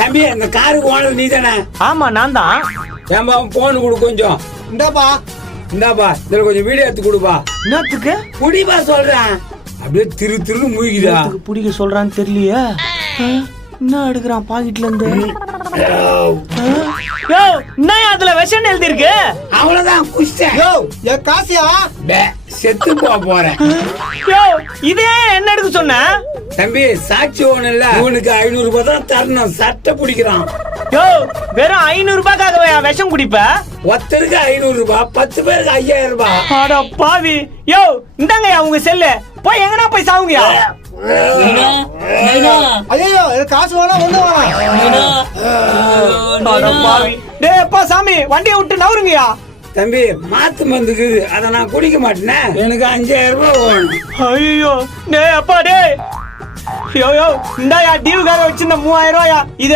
தம்பி அந்த காருக்கு ஓனர் நீ தானே? ஆமா நான் தான். ஏன்பா போன் கொடு கொஞ்சம். இந்தாப்பா இதுல கொஞ்சம் வீடியோ எடுத்து கொடுப்பா. என்னத்துக்கு? குடிப்பா சொல்றேன். அப்படியே திரு மூழ்கிதா. பிடிக்க சொல்றான்னு தெரியலையே. என்ன எடுக்கிறான் பாக்கெட்ல இருந்து? என்ன அதுல விஷம் எழுதி இருக்கு? அவ்வளவுதான் குஷ்டேன். என் காசியா செத்து போறேன். இதே என்ன எடுக்க சொன்ன? தம்பி சாட்சி ஒண்ணு இல்ல, இவனுக்கு 500 ரூபாய் தான் தரணும். சட்டை பிடிக்கிறான். வெறும் 500 ரூபாய்க்காக விஷம் குடிப்ப? ஒருத்தருக்கு 500 ரூபாய், 10 பேருக்கு 5000 ரூபாய். அட பாவி. இந்தாங்கயா உங்க செல்லு, போய் எங்கனா போய் சாவுங்கயா. ஐயோ காசு வேணாம் ஒண்ணு வேணாம். டேய் அப்பா சாமி வண்டியை விட்டு நவருங்கயா. தம்பி மாத்து மந்துக்கு அத நான் குடிக்க மாட்டேனே, எனக்கு 5000 ரூபாய் வேணும். ஐயோ டேய் அப்பா டேய். இந்தாயா டியூக்காக வச்சிருந்த 3000 ரூபாயா. இதை